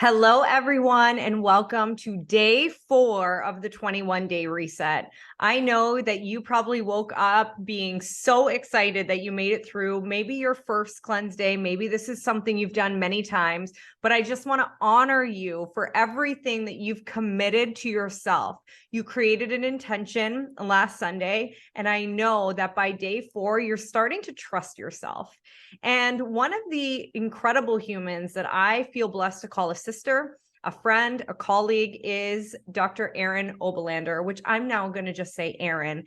Hello, everyone, and welcome to day 4 of the 21-day reset. I know that you probably woke up being so excited that you made it through maybe your first cleanse day. Maybe this is something you've done many times, but I just want to honor you for everything that you've committed to yourself. You created an intention last Sunday, and I know that by day 4, you're starting to trust yourself. And one of the incredible humans that I feel blessed to call a sister, a friend, a colleague is Dr. Erin Obelander, which I'm now going to just say Erin.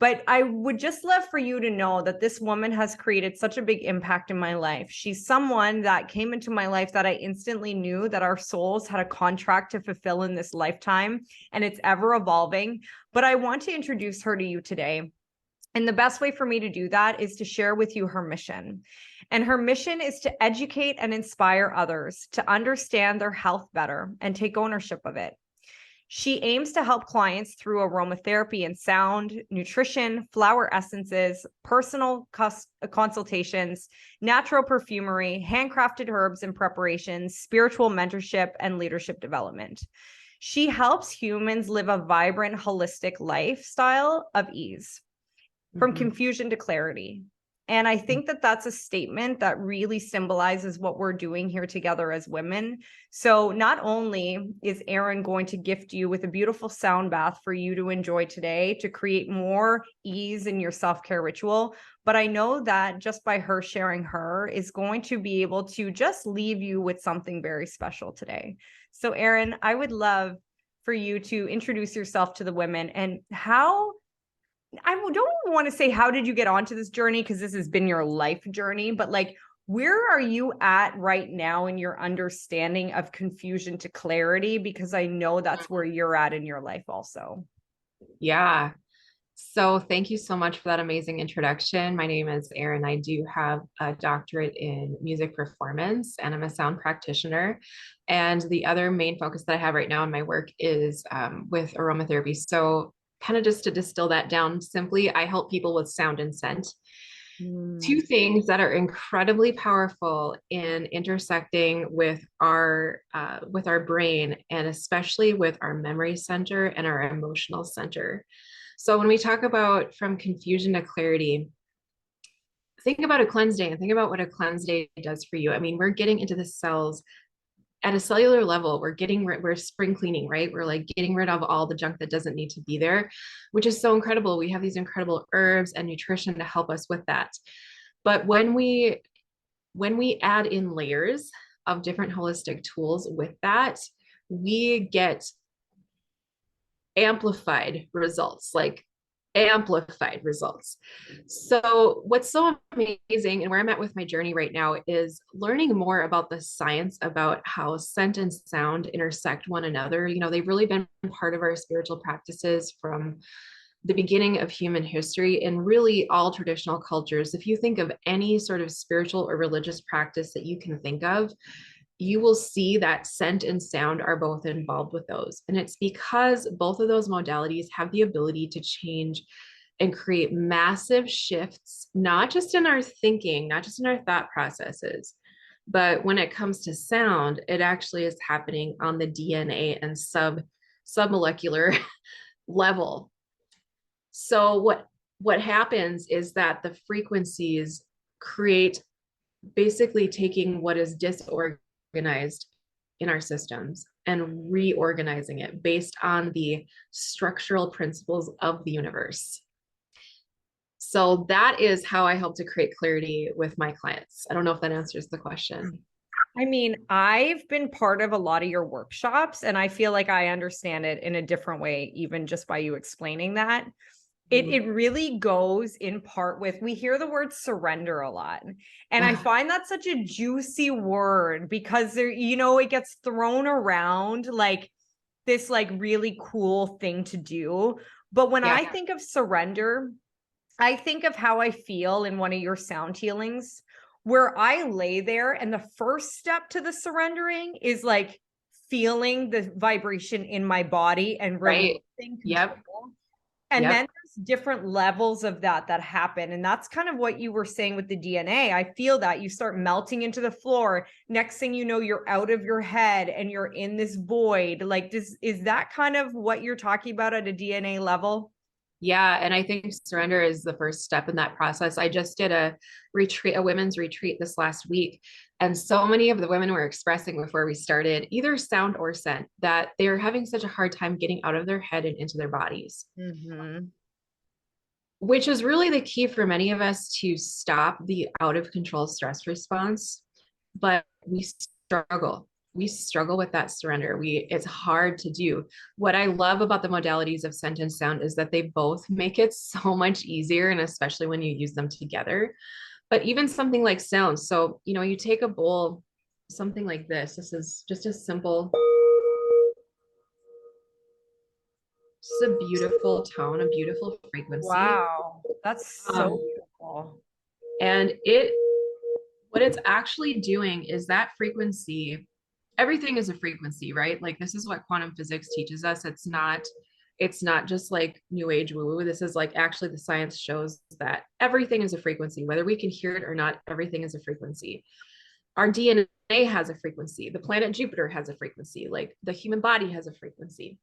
But I would just love for you to know that this woman has created such a big impact in my life. She's someone that came into my life that I instantly knew that our souls had a contract to fulfill in this lifetime, and it's ever evolving. But I want to introduce her to you today. And the best way for me to do that is to share with you her mission. And her mission is to educate and inspire others to understand their health better and take ownership of it. She aims to help clients through aromatherapy and sound, nutrition, flower essences, personal consultations, natural perfumery, handcrafted herbs and preparations, spiritual mentorship, and leadership development. She helps humans live a vibrant, holistic lifestyle of ease, from confusion to clarity. And I think that that's a statement that really symbolizes what we're doing here together as women. So not only is Erin going to gift you with a beautiful sound bath for you to enjoy today to create more ease in your self-care ritual, but I know that just by her sharing her is going to be able to just leave you with something very special today. So Erin, I would love for you to introduce yourself to the women and how I don't even want to say, how did you get onto this journey? Because this has been your life journey, but like, where are you at right now in your understanding of confusion to clarity? Because I know that's where you're at in your life also. Yeah. So thank you so much for that amazing introduction. My name is Erin. I do have a doctorate in music performance and I'm a sound practitioner. And the other main focus that I have right now in my work is with aromatherapy. So kind of just to distill that down simply, I help people with sound and scent. Two things that are incredibly powerful in intersecting with our brain and especially with our memory center and our emotional center. So when we talk about from confusion to clarity, think about a cleanse day and think about what a cleanse day does for you. I mean, we're getting into the cells at a cellular level. We're spring cleaning, right? We're like getting rid of all the junk that doesn't need to be there, which is so incredible. We have these incredible herbs and nutrition to help us with that. But when we add in layers of different holistic tools with that, we get amplified results, like amplified results. So what's so amazing and where I'm at with my journey right now is learning more about the science about how scent and sound intersect one another. You know, they've really been part of our spiritual practices from the beginning of human history in really all traditional cultures. If you think of any sort of spiritual or religious practice that you can think of, you will see that scent and sound are both involved with those. And it's because both of those modalities have the ability to change and create massive shifts, not just in our thinking, not just in our thought processes, but when it comes to sound, it actually is happening on the DNA and submolecular level. So what happens is that the frequencies create basically taking what is disorganized in our systems and reorganizing it based on the structural principles of the universe. So that is how I help to create clarity with my clients. I don't know if that answers the question. I mean, I've been part of a lot of your workshops, and I feel like I understand it in a different way, even just by you explaining that. It really goes in part with, we hear the word surrender a lot. And I find that such a juicy word because there, it gets thrown around like this like really cool thing to do. But when I Yeah, think of surrender, I think of how I feel in one of your sound healings where I lay there and the first step to the surrendering is like feeling the vibration in my body and right. releasing Yep. control. And Yep. then there's different levels of that happen. And that's kind of what you were saying with the DNA. I feel that you start melting into the floor. Next thing you know, you're out of your head and you're in this void. Like, is that kind of what you're talking about at a DNA level? Yeah. And I think surrender is the first step in that process. I just did a retreat, a women's retreat this last week. And so many of the women were expressing before we started, either sound or scent, that they're having such a hard time getting out of their head and into their bodies, Mm-hmm. which is really the key for many of us to stop the out of control stress response. But we struggle. We struggle with that surrender. It's hard to do. What I love about the modalities of scent and sound is that they both make it so much easier, and especially when you use them together. But even something like sound. So, you take a bowl, something like this. This is just a simple, just a beautiful tone, a beautiful frequency. Wow. That's so Um, beautiful. and what it's actually doing is that frequency, everything is a frequency, right? Like this is what quantum physics teaches us. It's not just like new age woo woo. This is like actually the science shows that everything is a frequency, whether we can hear it or not, everything is a frequency. Our DNA has a frequency. The planet Jupiter has a frequency. Like the human body has a frequency.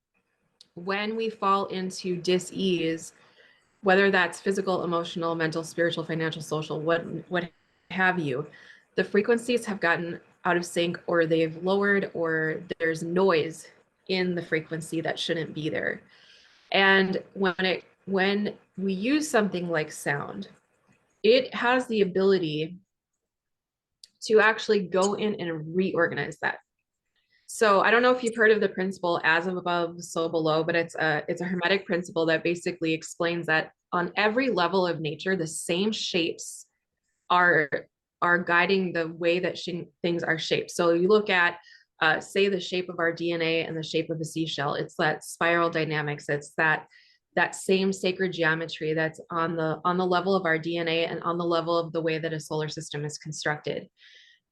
When we fall into dis-ease, whether that's physical, emotional, mental, spiritual, financial, social, what have you, the frequencies have gotten out of sync, or they've lowered, or there's noise in the frequency that shouldn't be there. And when we use something like sound, it has the ability to actually go in and reorganize that. So I don't know if you've heard of the principle as above, so below, but it's a hermetic principle that basically explains that on every level of nature, the same shapes are are guiding the way that things are shaped. So you look at, say, the shape of our DNA and the shape of a seashell. It's that spiral dynamics. It's that same sacred geometry that's on the level of our DNA and on the level of the way that a solar system is constructed.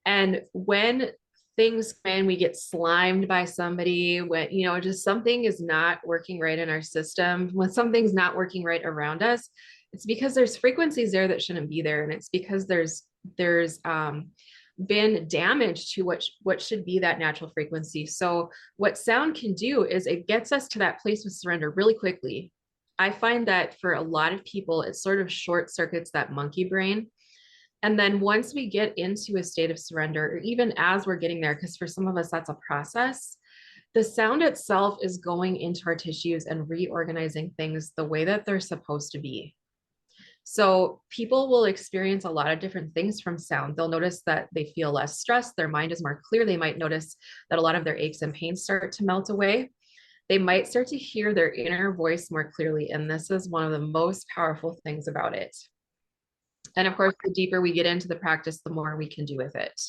And when we get slimed by somebody, when, just something is not working right in our system, when something's not working right around us, it's because there's frequencies there that shouldn't be there. And it's because there's been damage to what should be that natural frequency. So what sound can do is it gets us to that place of surrender really quickly. I find that for a lot of people, it sort of short circuits that monkey brain. And then once we get into a state of surrender, or even as we're getting there, because for some of us, that's a process, the sound itself is going into our tissues and reorganizing things the way that they're supposed to be. So people will experience a lot of different things from sound. They'll notice that they feel less stressed, their mind is more clear. They might notice that a lot of their aches and pains start to melt away. They might start to hear their inner voice more clearly. And this is one of the most powerful things about it. And of course, the deeper we get into the practice, the more we can do with it.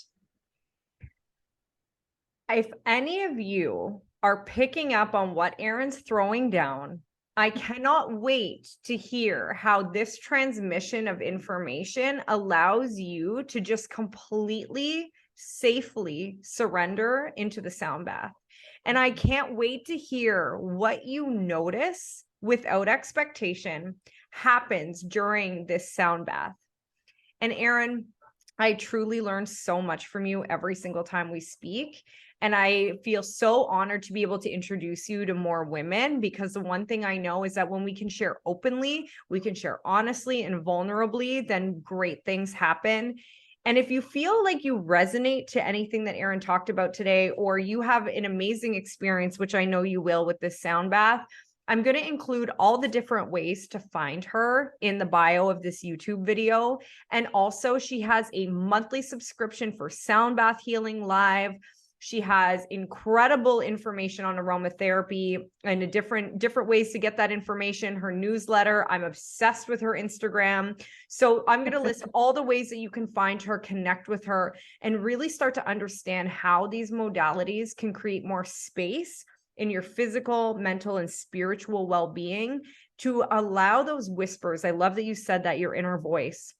If any of you are picking up on what Erin's throwing down, I cannot wait to hear how this transmission of information allows you to just completely safely surrender into the sound bath. And I can't wait to hear what you notice without expectation happens during this sound bath. And Erin, I truly learn so much from you every single time we speak. And I feel so honored to be able to introduce you to more women, because the one thing I know is that when we can share openly, we can share honestly and vulnerably, then great things happen. And if you feel like you resonate to anything that Erin talked about today, or you have an amazing experience, which I know you will with this sound bath, I'm going to include all the different ways to find her in the bio of this YouTube video. And also, she has a monthly subscription for Soundbath Healing Live. She has incredible information on aromatherapy and different ways to get that information. Her newsletter, I'm obsessed with her Instagram. So I'm going to list all the ways that you can find her, connect with her, and really start to understand how these modalities can create more space in your physical, mental, and spiritual well-being to allow those whispers. I love that you said that, your inner voice.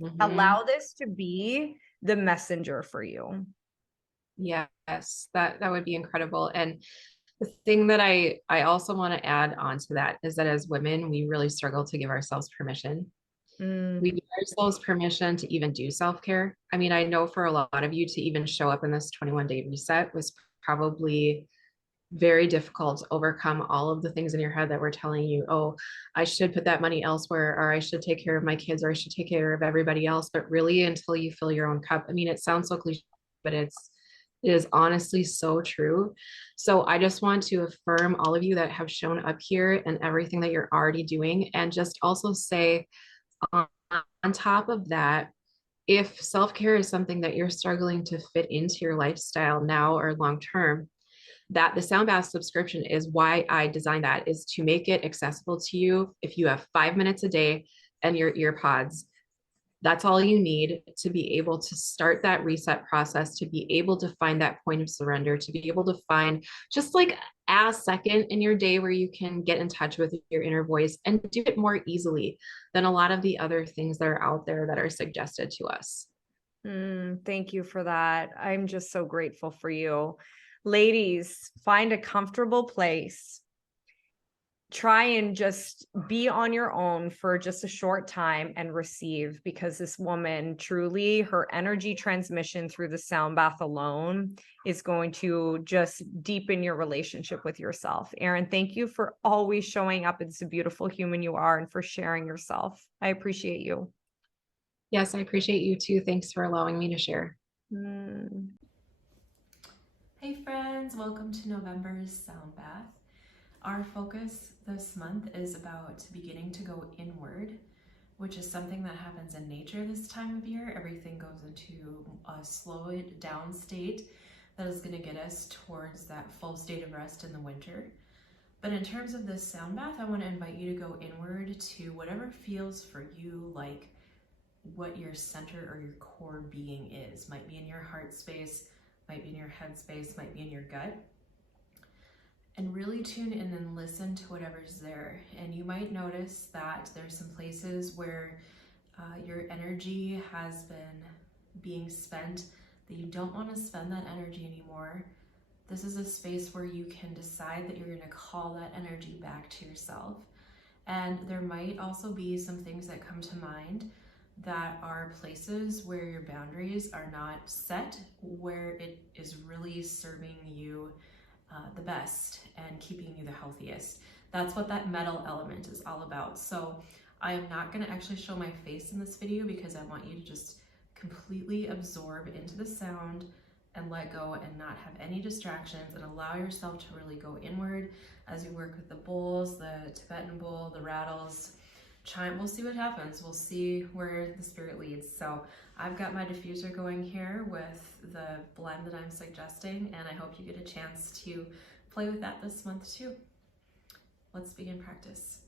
Mm-hmm. Allow this to be the messenger for you. Yes, that would be incredible. And The thing that I also want to add on to that is that as women, we really struggle to give ourselves permission. We Mm, give ourselves permission to even do self-care. I mean, I know for a lot of you to even show up in this 21-day reset was probably very difficult to overcome all of the things in your head that were telling you, oh, I should put that money elsewhere, or I should take care of my kids, or I should take care of everybody else. But really, until you fill your own cup, I mean, it sounds so cliche, but it is honestly so true. So I just want to affirm all of you that have shown up here and everything that you're already doing. And just also say, on, on top of that, if self-care is something that you're struggling to fit into your lifestyle now or long term, that the Soundbath subscription is why I designed that, is to make it accessible to you. If you have 5 minutes a day and your ear pods, that's all you need to be able to start that reset process, to be able to find that point of surrender, to be able to find just like a second in your day where you can get in touch with your inner voice and do it more easily than a lot of the other things that are out there that are suggested to us. thank you for that. I'm just so grateful for you. Ladies, find a comfortable place. Try and just be on your own for just a short time and receive, because this woman truly, her energy transmission through the sound bath alone is going to just deepen your relationship with yourself. Erin, thank you for always showing up as the beautiful human you are and for sharing yourself. I appreciate you. Yes, I appreciate you too. Thanks for allowing me to share. Mm. Hey friends, welcome to November's Sound Bath. Our focus this month is about beginning to go inward, which is something that happens in nature this time of year. Everything goes into a slowed down state that is going to get us towards that full state of rest in the winter. But in terms of this sound bath, I want to invite you to go inward to whatever feels for you like what your center or your core being is. Might be in your heart space, might be in your head space, might be in your gut. And really tune in and listen to whatever's there. And you might notice that there's some places where your energy has been being spent that you don't want to spend that energy anymore. This is a space where you can decide that you're going to call that energy back to yourself. And there might also be some things that come to mind that are places where your boundaries are not set, where it is really serving you the best and keeping you the healthiest. That's what that metal element is all about. So I am not going to actually show my face in this video because I want you to just completely absorb into the sound and let go and not have any distractions, and allow yourself to really go inward as you work with the bowls, the Tibetan bowl, the rattles. We'll see what happens. We'll see where the spirit leads. So I've got my diffuser going here with the blend that I'm suggesting, and I hope you get a chance to play with that this month too. Let's begin practice.